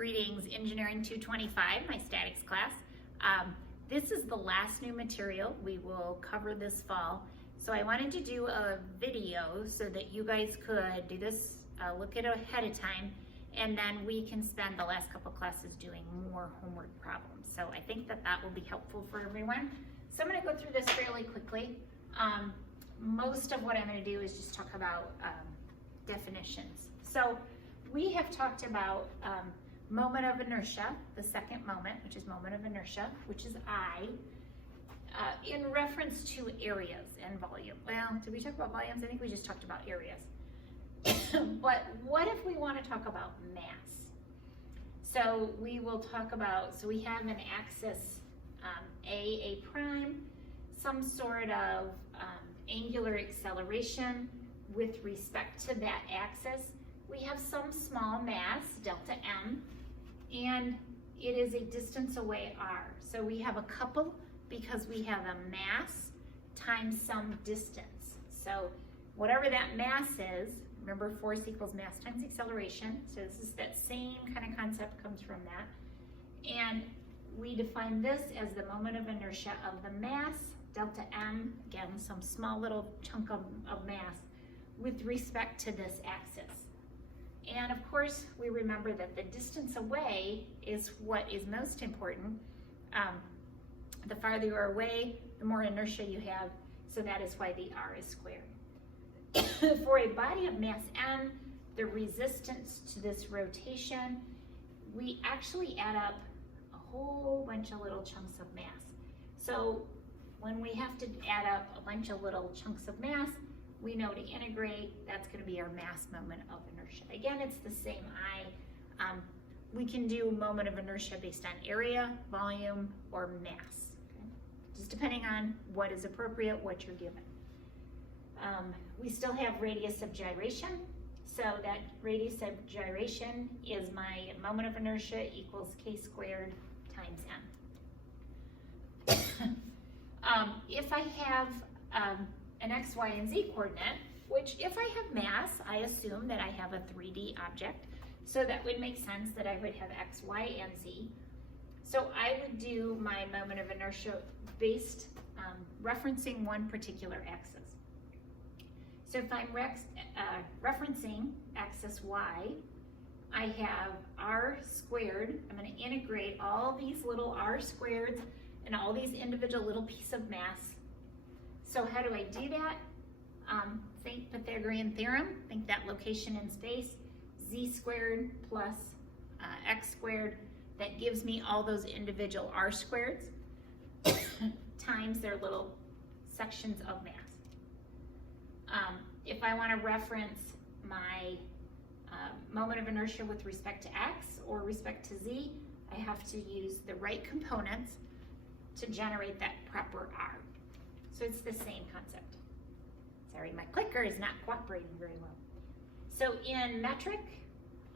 Greetings, Engineering 225, my statics class. This is the last new material we will cover this fall. So I wanted to do a video so that you guys could do this, look at it ahead of time, and then we can spend the last couple classes doing more homework problems. So I think that that will be helpful for everyone. So I'm going to go through this fairly quickly. Most of what I'm going to do is just talk about definitions. So we have talked about moment of inertia, the second moment, which is moment of inertia, which is I, in reference to areas and volume. Well, did we talk about volumes? I think we just talked about areas. But what if we want to talk about mass? So we will talk about, so we have an axis A prime, some sort of angular acceleration with respect to that axis. We have some small mass, delta m, and it is a distance away r. So we have a couple because we have a mass times some distance. So whatever that mass is, remember force equals mass times acceleration. So this is that same kind of concept comes from that. And we define this as the moment of inertia of the mass, delta m, again, some small little chunk of mass with respect to this axis. And of course, we remember that the distance away is what is most important. The farther you are away, the more inertia you have, so that is why the r is squared. For a body of mass m, the resistance to this rotation, we actually add up a whole bunch of little chunks of mass. So when we have to add up a bunch of little chunks of mass, we know to integrate, that's going to be our mass moment of inertia. Again, it's the same I. We can do moment of inertia based on area, volume, or mass, okay? Just depending on what is appropriate, what you're given. We still have radius of gyration. So that radius of gyration is my moment of inertia equals k squared times m. If I have an x, y, and z coordinate, which if I have mass, I assume that I have a 3D object. So that would make sense that I would have x, y, and z. So I would do my moment of inertia based, referencing one particular axis. So if I'm referencing axis y, I have r squared. I'm going to integrate all these little r squareds and all these individual little pieces of mass. So how do I do that? Think Pythagorean theorem, think that location in space, z squared plus x squared, that gives me all those individual r squareds times their little sections of mass. If I want to reference my moment of inertia with respect to x or respect to z, I have to use the right components to generate that proper r. So it's the same concept. Sorry, my clicker is not cooperating very well. So in metric,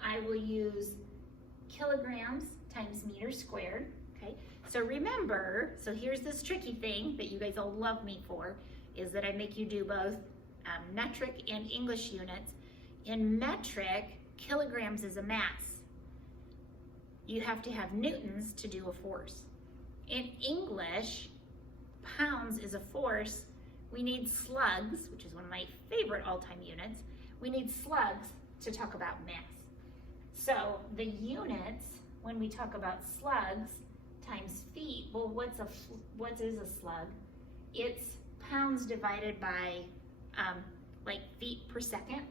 I will use kilograms times meters squared, okay? So remember, so here's this tricky thing that you guys all love me for, is that I make you do both metric and English units. In metric, kilograms is a mass. You have to have newtons to do a force. In English, pounds is a force. We need slugs, which is one of my favorite all-time units. We need slugs to talk about mass. So the units, when we talk about slugs times feet, well, what is a slug? It's pounds divided by like feet per second.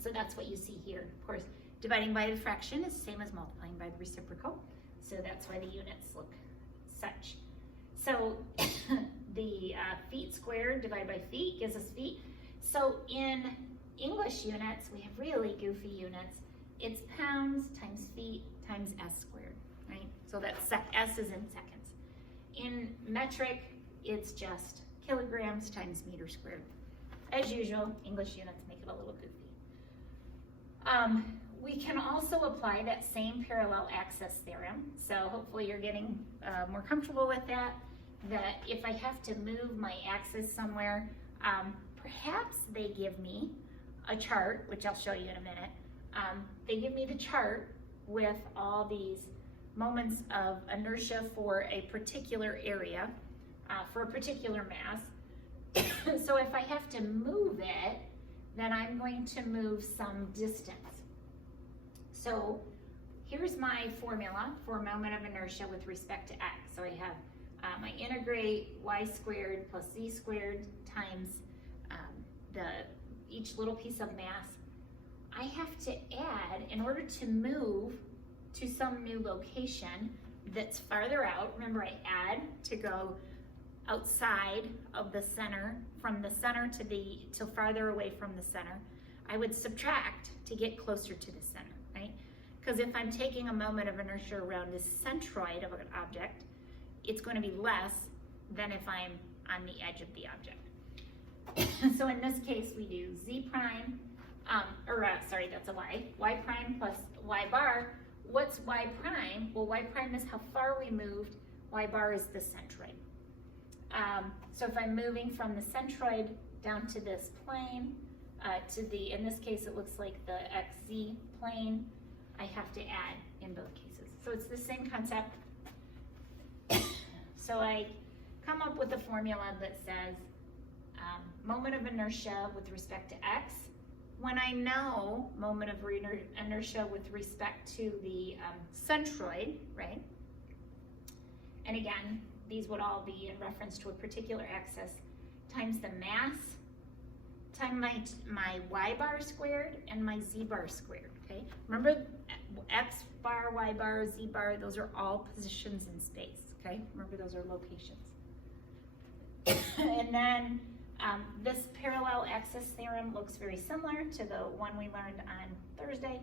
So that's what you see here. Of course, dividing by the fraction is the same as multiplying by the reciprocal. So that's why the units look such. So the feet squared divided by feet gives us feet. So in English units, we have really goofy units. It's pounds times feet times s squared, right? So that's s is in seconds. In metric, it's just kilograms times meters squared. As usual, English units make it a little goofy. We can also apply that same parallel axis theorem. So hopefully you're getting more comfortable with that, that if I have to move my axis somewhere, perhaps they give me a chart, which I'll show you in a minute. They give me the chart with all these moments of inertia for a particular area, for a particular mass. So if I have to move it, then I'm going to move some distance. So here's my formula for moment of inertia with respect to x. So I have I integrate y squared plus z squared times each little piece of mass. I have to add, in order to move to some new location that's farther out, remember I add to go outside of the center, from the center to farther away from the center. I would subtract to get closer to the center, right? Because if I'm taking a moment of inertia around the centroid of an object, it's going to be less than if I'm on the edge of the object. So in this case, we do z prime, that's a y prime plus y bar. What's y prime? Well, y prime is how far we moved, y bar is the centroid. So if I'm moving from the centroid down to this plane, in this case it looks like the xz plane, I have to add in both cases. So it's the same concept. So I come up with a formula that says moment of inertia with respect to x. When I know moment of inertia with respect to the centroid, right? And again, these would all be in reference to a particular axis, times the mass, times my y bar squared and my z bar squared, okay? Remember, x bar, y bar, z bar, those are all positions in space, okay? Remember, those are locations. And then this parallel axis theorem looks very similar to the one we learned on Thursday.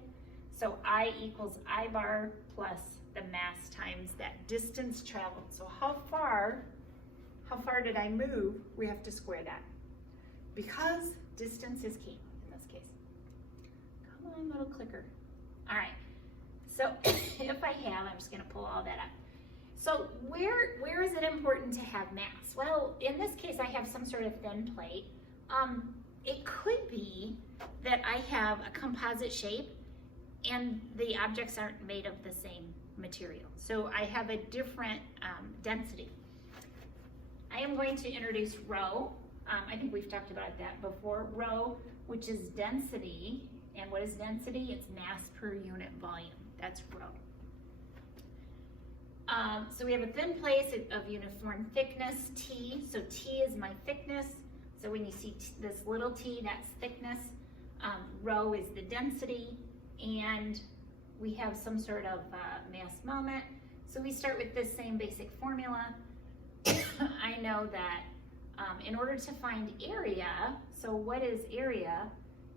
So I equals I bar plus the mass times that distance traveled. So how far did I move? We have to square that, because distance is key in this case. Come on, little clicker. All right, so if I have, I'm just gonna pull all that up. So where is it important to have mass? Well, in this case, I have some sort of thin plate. It could be that I have a composite shape and the objects aren't made of the same material. So I have a different density. I am going to introduce rho. I think we've talked about that before. Rho, which is density. And what is density? It's mass per unit volume. That's rho. So we have a thin plate of uniform thickness, T. So T is my thickness. So when you see this little t, that's thickness. Rho is the density. And we have some sort of mass moment. So we start with this same basic formula. I know that in order to find area, so what is area?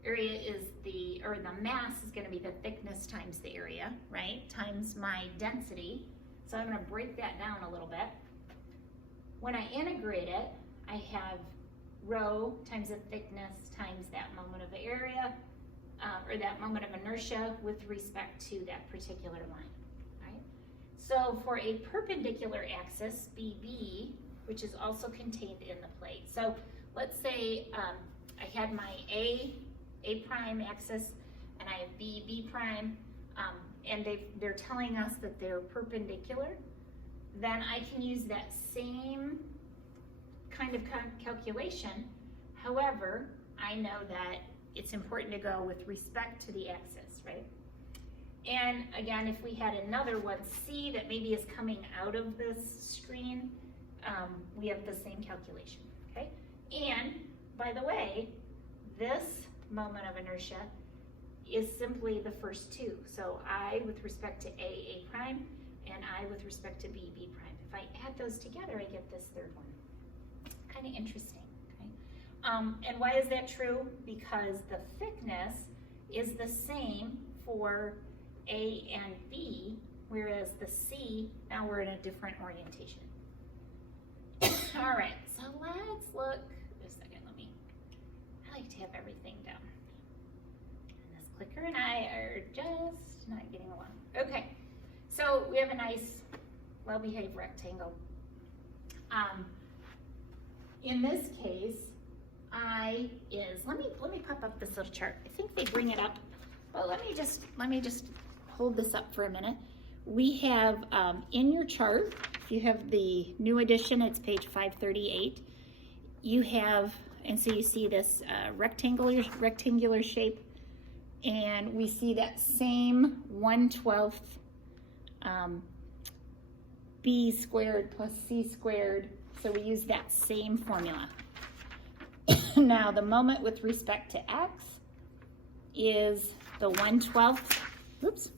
Area is the mass is going to be the thickness times the area, right? Times my density. So I'm going to break that down a little bit. When I integrate it, I have rho times the thickness times that moment of area, or that moment of inertia with respect to that particular line, right? So for a perpendicular axis, BB, which is also contained in the plate. So let's say I had my A prime axis, and I have B prime, and they're telling us that they're perpendicular, then I can use that same kind of calculation. However, I know that it's important to go with respect to the axis, right? And again, if we had another one, C, that maybe is coming out of this screen, we have the same calculation, okay? And by the way, this moment of inertia is simply the first two. So I with respect to A prime, and I with respect to B prime. If I add those together, I get this third one. Kind of interesting, okay? And why is that true? Because the thickness is the same for A and B, whereas the C, now we're in a different orientation. All right, so let's look, just a second, I like to have everything down. And this clicker and I are just not getting along. Okay, so we have a nice, well-behaved rectangle. In this case, I is, let me pop up this little chart. I think they bring it up, but let me just hold this up for a minute. We have in your chart, if you have the new edition, it's page 538. You have, and so you see this rectangular shape, and we see that same 1/12 b squared plus c squared. So we use that same formula. Now the moment with respect to x is the 1/12, oops.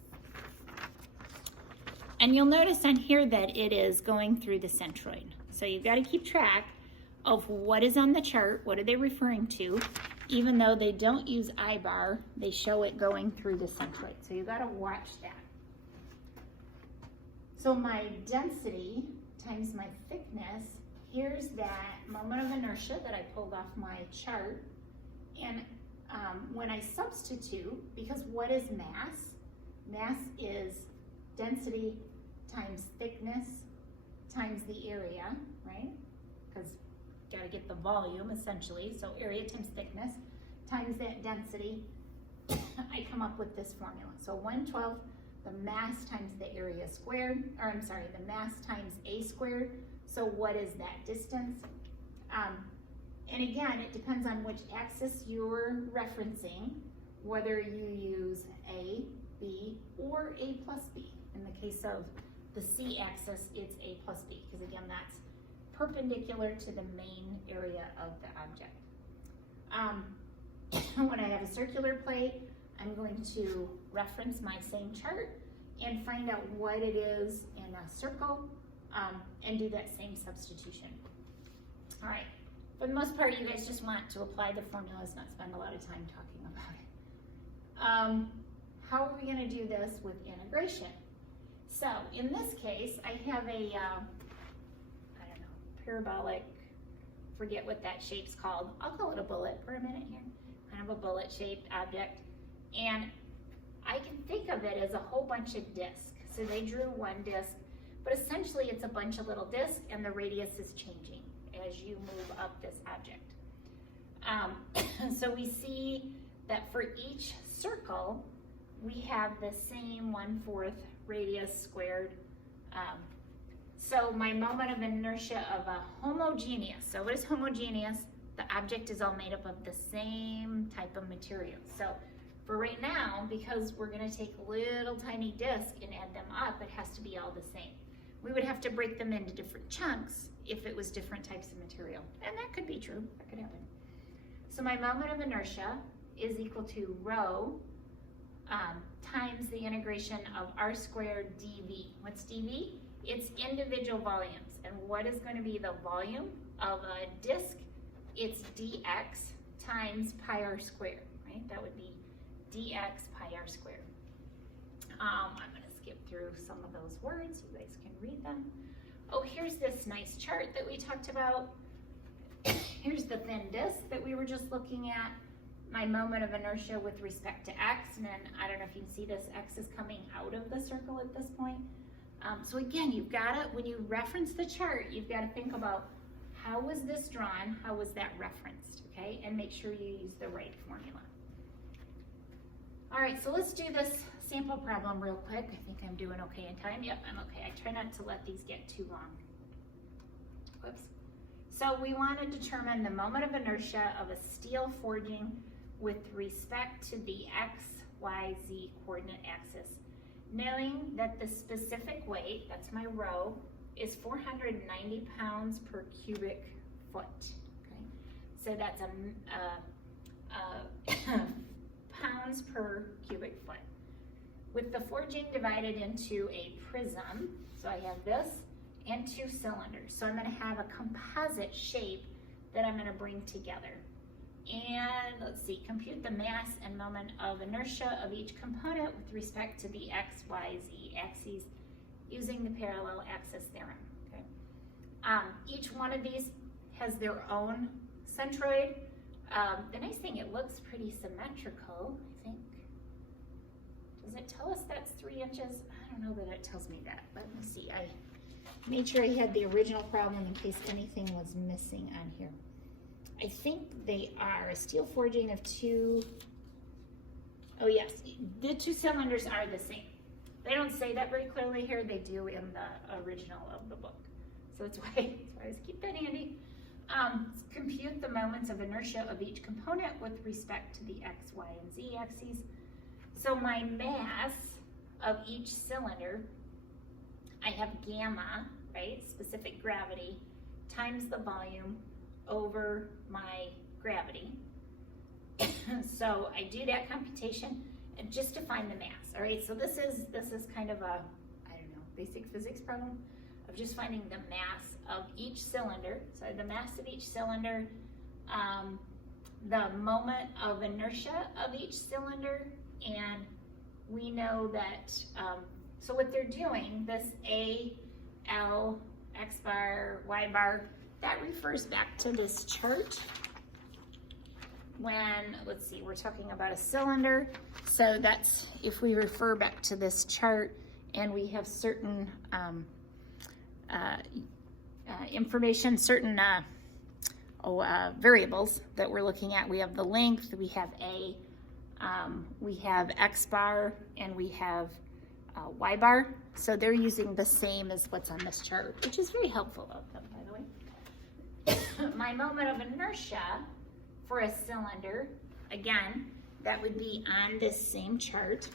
And you'll notice on here that it is going through the centroid. So you've got to keep track of what is on the chart, what are they referring to. Even though they don't use I-bar, they show it going through the centroid. So you've got to watch that. So my density times my thickness, here's that moment of inertia that I pulled off my chart. And when I substitute, because what is mass? Mass is density times thickness times the area, right? Because you gotta get the volume essentially. So area times thickness times that density, I come up with this formula. So 1/12, the mass times the area squared, or I'm sorry, the mass times a squared. So what is that distance? And again, it depends on which axis you're referencing, whether you use A, B, or A plus B. In the case of the C axis, it's A plus B, because again, that's perpendicular to the main area of the object. When I have a circular plate, I'm going to reference my same chart and find out what it is in a circle and do that same substitution. All right, for the most part, you guys just want to apply the formulas, not spend a lot of time talking about it. How are we gonna do this with integration? So in this case, I have a, I don't know, parabolic, forget what that shape's called. I'll call it a bullet for a minute here. Kind of a bullet shaped object. And I can think of it as a whole bunch of discs. So they drew one disc, but essentially it's a bunch of little discs and the radius is changing as you move up this object. So we see that for each circle, we have the same 1/4 radius squared. So my moment of inertia of a homogeneous, so what is homogeneous? The object is all made up of the same type of material. So for right now, because we're gonna take little tiny discs and add them up, it has to be all the same. We would have to break them into different chunks if it was different types of material. And that could be true, that could happen. So my moment of inertia is equal to rho times the integration of r squared dv. What's dv? It's individual volumes. And what is going to be the volume of a disk? It's dx times pi r squared, right? That would be dx pi r squared. I'm going to skip through some of those words. You guys can read them. Oh, here's this nice chart that we talked about. Here's the thin disk that we were just looking at. My moment of inertia with respect to x, and then I don't know if you can see this, x is coming out of the circle at this point. So again, you've got to, when you reference the chart, you've got to think about how was this drawn, how was that referenced, okay? And make sure you use the right formula. All right, so let's do this sample problem real quick. I think I'm doing okay in time. Yep, I'm okay. I try not to let these get too long. Whoops. So we want to determine the moment of inertia of a steel forging with respect to the x, y, z coordinate axis, knowing that the specific weight, that's my rho, is 490 pounds per cubic foot. Okay? So that's pounds per cubic foot. With the forging divided into a prism, so I have this and two cylinders. So I'm going to have a composite shape that I'm going to bring together. And let's see, compute the mass and moment of inertia of each component with respect to the x, y, z axes using the parallel axis theorem. Okay. Each one of these has their own centroid. The nice thing, it looks pretty symmetrical, I think. Does it tell us that's 3 inches? I don't know that it tells me that. Let me see. I made sure I had the original problem in case anything was missing on here. I think they are a steel forging of two. Oh yes, the two cylinders are the same. They don't say that very clearly here. They do in the original of the book. So that's why I always keep that handy. Compute the moments of inertia of each component with respect to the X, Y, and Z axes. So my mass of each cylinder, I have gamma, right, specific gravity, times the volume over my gravity. So I do that computation and just to find the mass. All right, so this is kind of a, I don't know, basic physics problem of just finding the mass of each cylinder. So the mass of each cylinder, the moment of inertia of each cylinder, and we know that, so what they're doing, this A, L, X bar, Y bar, that refers back to this chart when, let's see, we're talking about a cylinder. So that's, if we refer back to this chart and we have certain information, certain variables that we're looking at. We have the length, we have A, we have X bar, and we have Y bar. So they're using the same as what's on this chart, which is very helpful of them, by the way. My moment of inertia for a cylinder, again, that would be on this same chart.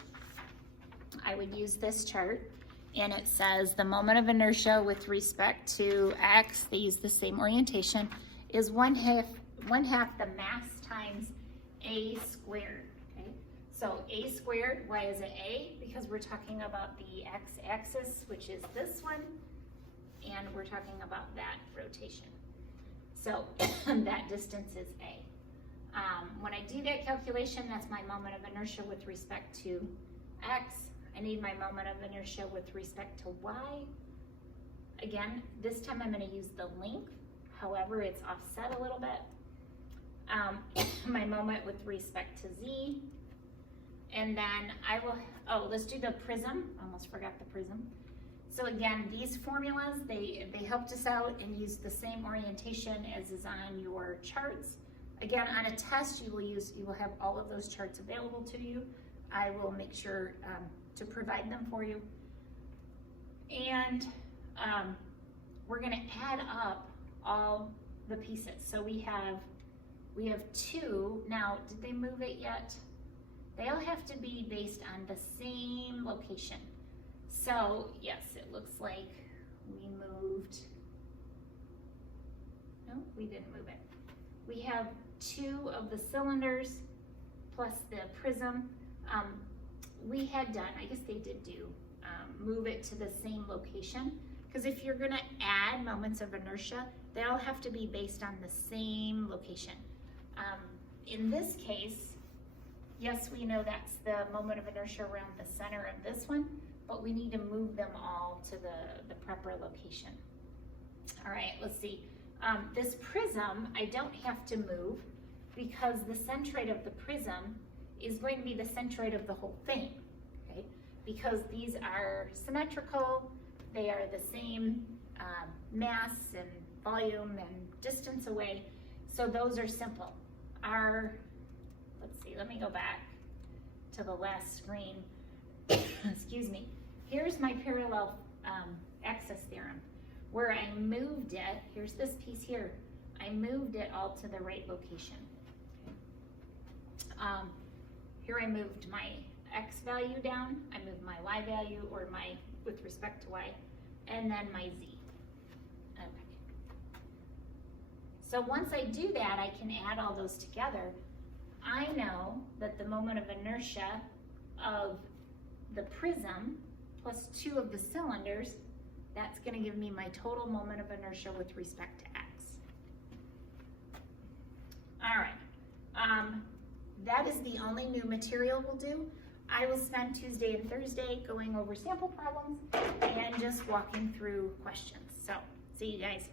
I would use this chart, and it says the moment of inertia with respect to X, they use the same orientation, is one half the mass times A squared. Okay? So A squared, why is it A? Because we're talking about the X axis, which is this one, and we're talking about that rotation. So that distance is A. When I do that calculation, that's my moment of inertia with respect to X. I need my moment of inertia with respect to Y. Again, this time I'm going to use the length. However, it's offset a little bit. My moment with respect to Z. And then I will, oh, let's do the prism. Almost forgot the prism. So again, these formulas, they helped us out and use the same orientation as is on your charts. Again, on a test, you will have all of those charts available to you. I will make sure to provide them for you. And we're gonna add up all the pieces. So we have two. Now, did they move it yet? They all have to be based on the same location. So yes, it looks like we moved, no, we didn't move it. We have two of the cylinders plus the prism. We had done, I guess they did do, move it to the same location, because if you're gonna add moments of inertia, they all have to be based on the same location. In this case, yes, we know that's the moment of inertia around the center of this one, but we need to move them all to the proper location. All right, let's see. This prism, I don't have to move because the centroid of the prism is going to be the centroid of the whole thing, okay? Because these are symmetrical, they are the same mass and volume and distance away, so those are simple. Let's see, let me go back to the last screen. Excuse me. Here's my parallel axis theorem, where I moved it, here's this piece here, I moved it all to the right location. Okay. Here I moved my X value down, I moved my Y value, or my, with respect to Y, and then my Z. Okay. So once I do that, I can add all those together. I know that the moment of inertia of the prism plus two of the cylinders, that's going to give me my total moment of inertia with respect to X. All right, that is the only new material we'll do. I will spend Tuesday and Thursday going over sample problems and just walking through questions. So, see you guys.